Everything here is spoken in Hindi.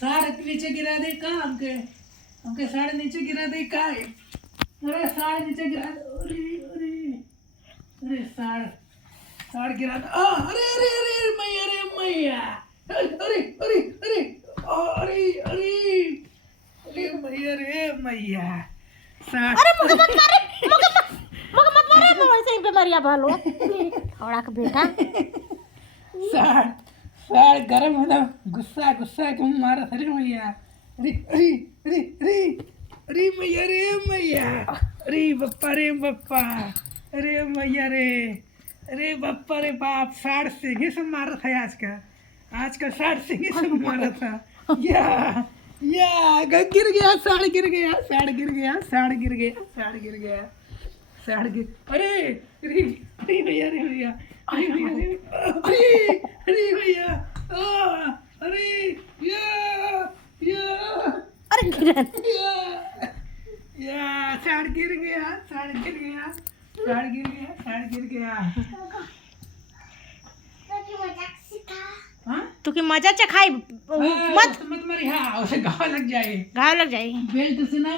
साड़ नीचे गिरा दे का हमके साड़ नीचे गिरा दे का अरे साड़ नीचे गिरा दे अरे साड़ गिरा दे अरे अरे अरे मैया अरे अरे अरे अरे अरे अरे मैया रे मैया साड़ अरे मुझे मत मारे मैं वैसे ही पे मरिया भालो थोड़ा का बेटा साड़ गरम होता गुस्सा क्यों मारा अरे मैया अरे अरे अरे अरे अरे मैया रे मैया अरे बप्पा अरे मैया रे अरे बप्पा रे बाप साड़ सिंह से मारा था आजकल साड़ सिंह से मारा था या गिर गया साड़ गिर गया अरे अरे अरे भैया रे भैया अरे भैया अरे अरे किरण या साड़ गिर गया हाँ तू की मजा चखाई मत मत मरी हाँ उसे घाव लग जाए घाव लग जाएगी बेल्ट से ना